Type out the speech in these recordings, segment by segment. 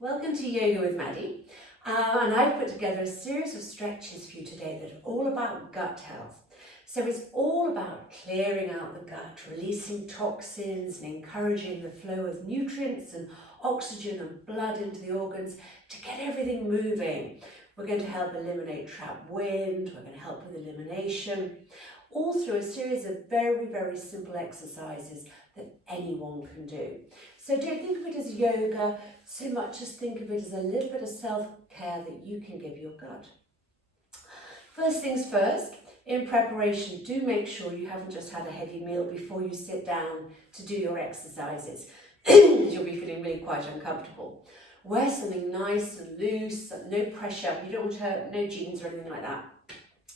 Welcome to Yoga with Maddie, and I've put together a series of stretches for you today that are all about gut health. So it's all about clearing out the gut, releasing toxins and encouraging the flow of nutrients and oxygen and blood into the organs to get everything moving. We're going to help eliminate trapped wind, we're going to help with elimination, all through a series of very, very simple exercises that anyone can do. So don't think of it as yoga so much as think of it as a little bit of self-care that you can give your gut. First things first, in preparation, do make sure you haven't just had a heavy meal before you sit down to do your exercises. You'll be feeling really quite uncomfortable. Wear something nice and loose, no pressure. You don't want to hurt, no jeans or anything like that.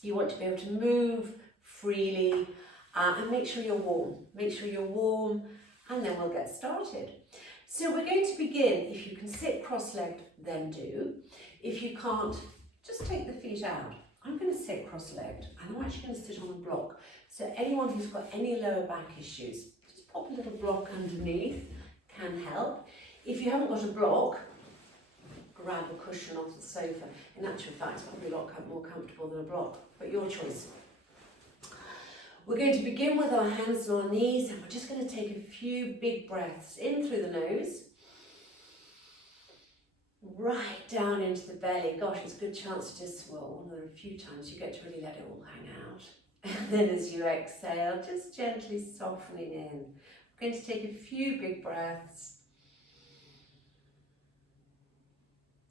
You want to be able to move freely and make sure you're warm. Make sure you're warm, and then we'll get started. So we're going to begin. If you can sit cross-legged, then do. If you can't, just take the feet out. I'm going to sit cross-legged, and I'm actually going to sit on a block. So anyone who's got any lower back issues, just pop a little block underneath, can help. If you haven't got a block, grab a cushion off the sofa. In actual fact, it's probably a lot more comfortable than a block, but your choice. We're going to begin with our hands on our knees, and we're just going to take a few big breaths in through the nose, right down into the belly. Gosh, it's a good chance to just, well, one of the few times you get to really let it all hang out. And then as you exhale, just gently softening in. We're going to take a few big breaths.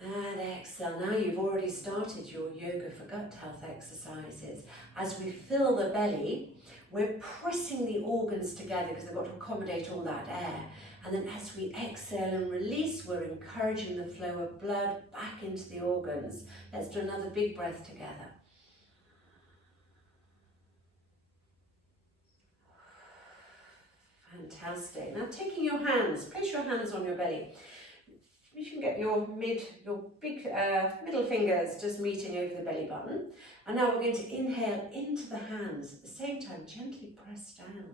And exhale. Now you've already started your yoga for gut health exercises. As we fill the belly, we're pressing the organs together because they've got to accommodate all that air. And then as we exhale and release, we're encouraging the flow of blood back into the organs. Let's do another big breath together. Fantastic. Now taking your hands, place your hands on your belly. You can get your big middle fingers just meeting over the belly button. And now we're going to inhale into the hands. At the same time, gently press down.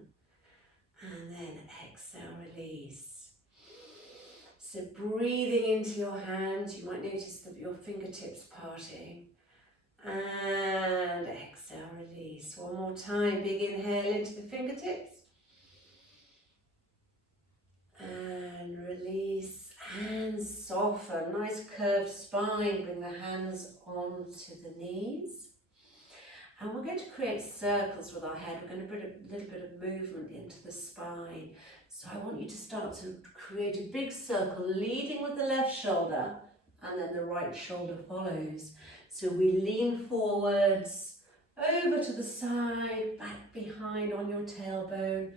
And then exhale, release. So breathing into your hands, you might notice that your fingertips parting. And exhale, release. One more time, big inhale into the fingertips. And release. Hands soften, nice curved spine, bring the hands onto the knees. And we're going to create circles with our head. We're going to put a little bit of movement into the spine. So I want you to start to create a big circle, leading with the left shoulder, and then the right shoulder follows. So we lean forwards, over to the side, back behind on your tailbone,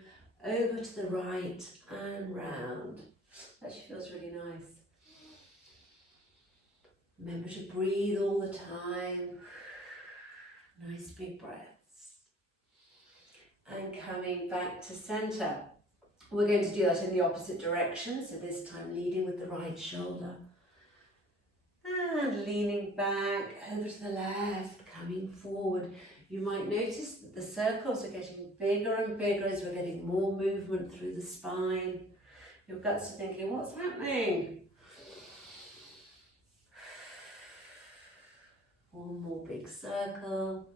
over to the right and round. Actually feels really nice. Remember to breathe all the time. Nice big breaths. And coming back to center. We're going to do that in the opposite direction. So this time leading with the right shoulder. And leaning back over to the left, coming forward. You might notice that the circles are getting bigger and bigger as we're getting more movement through the spine. Your guts are thinking, what's happening? One more big circle.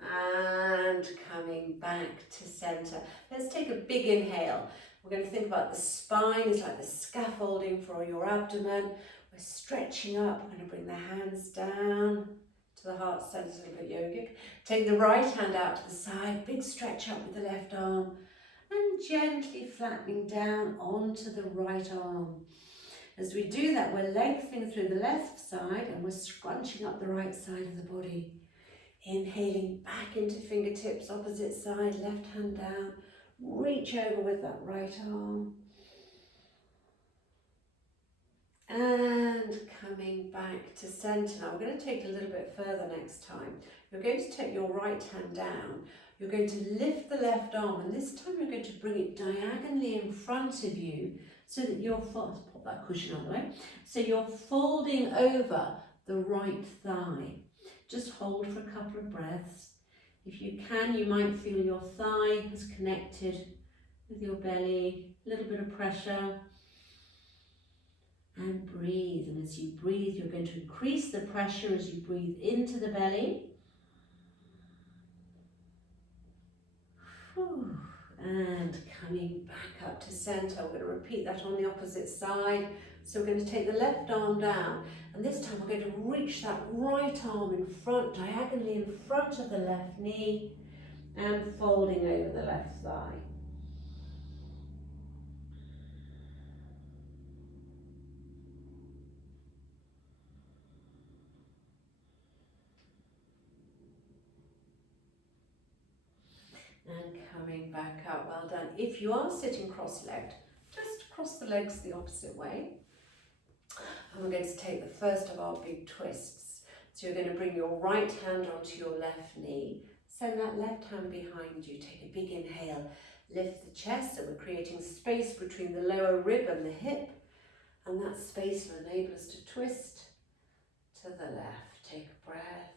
And coming back to center. Let's take a big inhale. We're going to think about the spine is like the scaffolding for your abdomen. We're stretching up. We're going to bring the hands down to the heart center, a little bit yogic. Take the right hand out to the side. Big stretch up with the left arm. And gently flattening down onto the right arm. As we do that, we're lengthening through the left side and we're scrunching up the right side of the body. Inhaling back into fingertips, opposite side, left hand down. Reach over with that right arm. And coming back to center. Now we're going to take it a little bit further next time. You're going to take your right hand down. You're going to lift the left arm, and this time you're going to bring it diagonally in front of you so that you're, pop that cushion out of the way, so you're folding over the right thigh. Just hold for a couple of breaths. If you can, you might feel your thigh is connected with your belly, a little bit of pressure. and breathe. And as you breathe, you're going to increase the pressure as you breathe into the belly. Whew. And coming back up to center. We're going to repeat that on the opposite side. So we're going to take the left arm down, and this time we're going to reach that right arm in front, diagonally in front of the left knee, and folding over the left thigh. And coming back up, well done. If you are sitting cross-legged, just cross the legs the opposite way. And we're going to take the first of our big twists. So you're going to bring your right hand onto your left knee. Send that left hand behind you. Take a big inhale. Lift the chest, so we're creating space between the lower rib and the hip. And that space will enable us to twist to the left. Take a breath.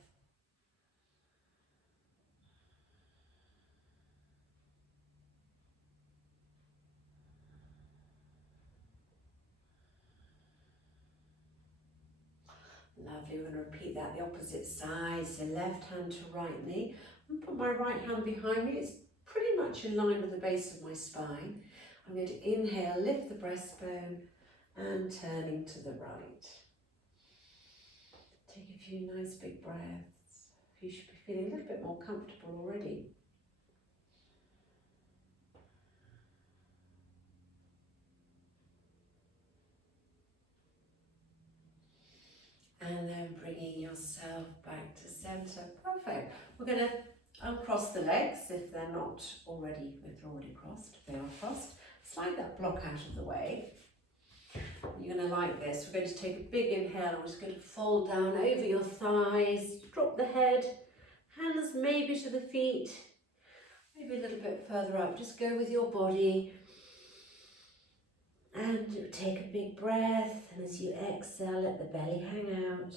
Lovely, we're going to repeat that the opposite side, so left hand to right knee. I'm going to put my right hand behind me, it's pretty much in line with the base of my spine. I'm going to inhale, lift the breastbone and turning to the right. Take a few nice big breaths. You should be feeling a little bit more comfortable already. And then bringing yourself back to center. Perfect. We're going to uncross the legs if they're not already, if they're already crossed. If they are crossed, slide that block out of the way. You're going to like this. We're going to take a big inhale. We're just going to fold down over your thighs. Drop the head. Hands maybe to the feet. Maybe a little bit further up. Just go with your body. And take a big breath, and as you exhale, let the belly hang out.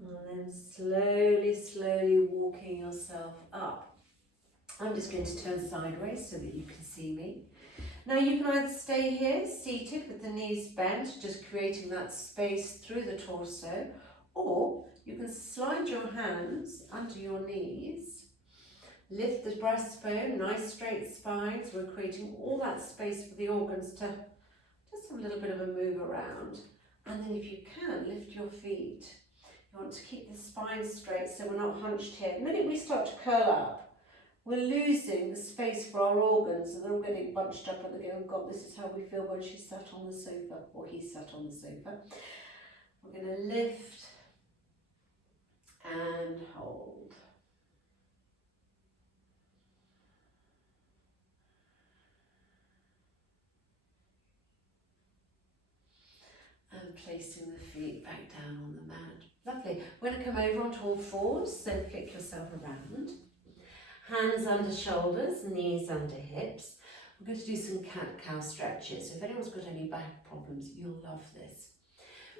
And then slowly walking yourself up. I'm just going to turn sideways so that you can see me. Now you can either stay here, seated with the knees bent, just creating that space through the torso, or you can slide your hands under your knees, lift the breastbone, nice straight spine, so we're creating all that space for the organs to just have a little bit of a move around. And then if you can, lift your feet. You want to keep the spine straight so we're not hunched here. The minute we start to curl up, we're losing the space for our organs, and they're all getting bunched up and they go, oh God, this is how we feel when she sat on the sofa, or he sat on the sofa. We're going to lift and hold. And placing the feet back down on the mat. Lovely. We're going to come over onto all fours, so flick yourself around. Hands under shoulders, knees under hips. We're going to do some cat-cow stretches. So if anyone's got any back problems, you'll love this.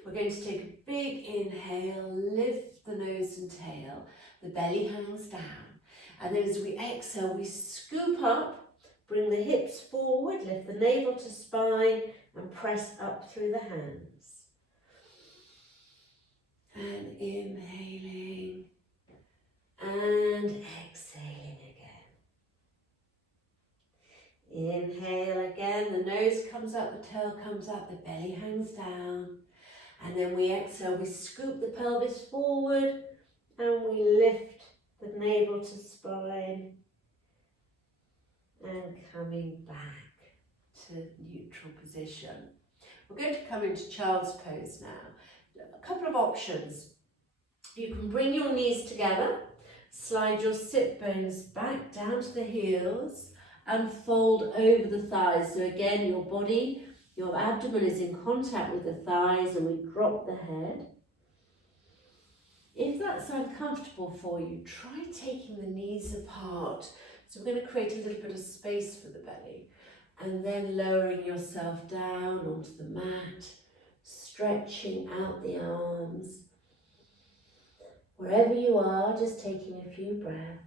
We're going to take a big inhale, lift the nose and tail. The belly hangs down. And then as we exhale, we scoop up, bring the hips forward, lift the navel to spine, and press up through the hands. And inhaling and exhaling again. Inhale again, the nose comes up, the tail comes up, the belly hangs down. And then we exhale, we scoop the pelvis forward and we lift the navel to spine and coming back to neutral position. We're going to come into child's pose now. A couple of options. You can bring your knees together, slide your sit bones back down to the heels and fold over the thighs. So again, your body, your abdomen is in contact with the thighs and we drop the head. If that's uncomfortable for you, try taking the knees apart. So we're going to create a little bit of space for the belly and then lowering yourself down onto the mat, stretching out the arms Wherever you are, just taking a few breaths.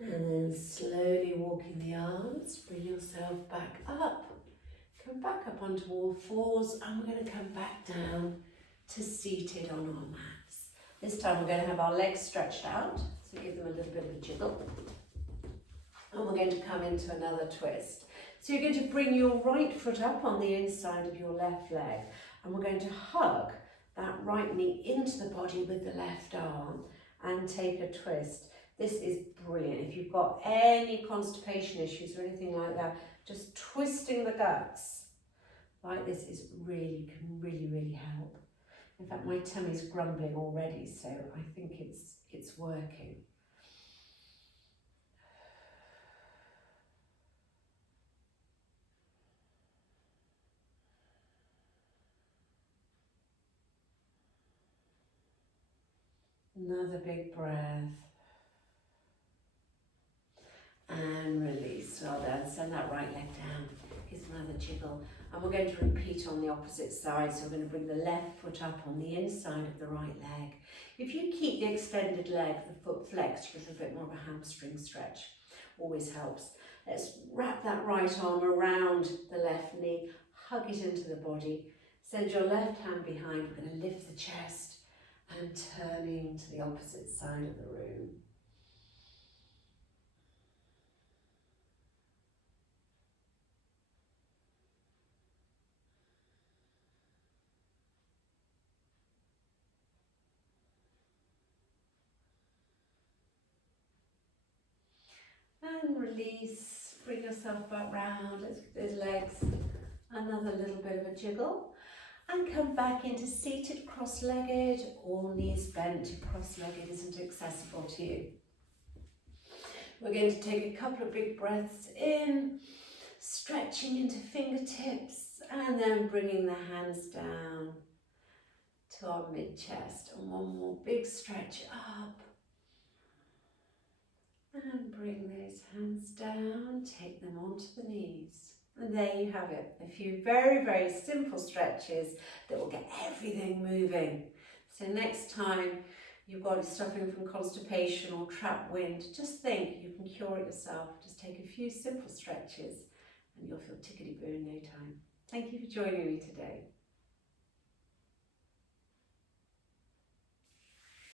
And then slowly walking the arms, bring yourself back up. Come back up onto all fours, and we're going to come back down to seated on our mats. This time we're going to have our legs stretched out, so give them a little bit of a jiggle. And we're going to come into another twist. So you're going to bring your right foot up on the inside of your left leg, and we're going to hug that right knee into the body with the left arm and take a twist. This is brilliant. If you've got any constipation issues or anything like that, just twisting the guts like this can really help. In fact, my tummy's grumbling already, so I think it's working. Another big breath. And release. Well done. Send that right leg down. Give another jiggle. And we're going to repeat on the opposite side. So we're going to bring the left foot up on the inside of the right leg. If you keep the extended leg, the foot flexed with a bit more of a hamstring stretch, always helps. Let's wrap that right arm around the left knee. Hug it into the body. Send your left hand behind. We're going to lift the chest and turning to the opposite side of the room. And release, bring yourself back round, let's give those legs another little bit of a jiggle. And come back into seated cross-legged, all knees bent, cross-legged isn't accessible to you. We're going to take a couple of big breaths in, stretching into fingertips, and then bringing the hands down to our mid-chest. And one more big stretch up. And bring those hands down, take them onto the knees. And there you have it, a few very simple stretches that will get everything moving. So next time you've got suffering from constipation or trapped wind, just think you can cure it yourself. Just take a few simple stretches and you'll feel tickety-boo in no time. Thank you for joining me today.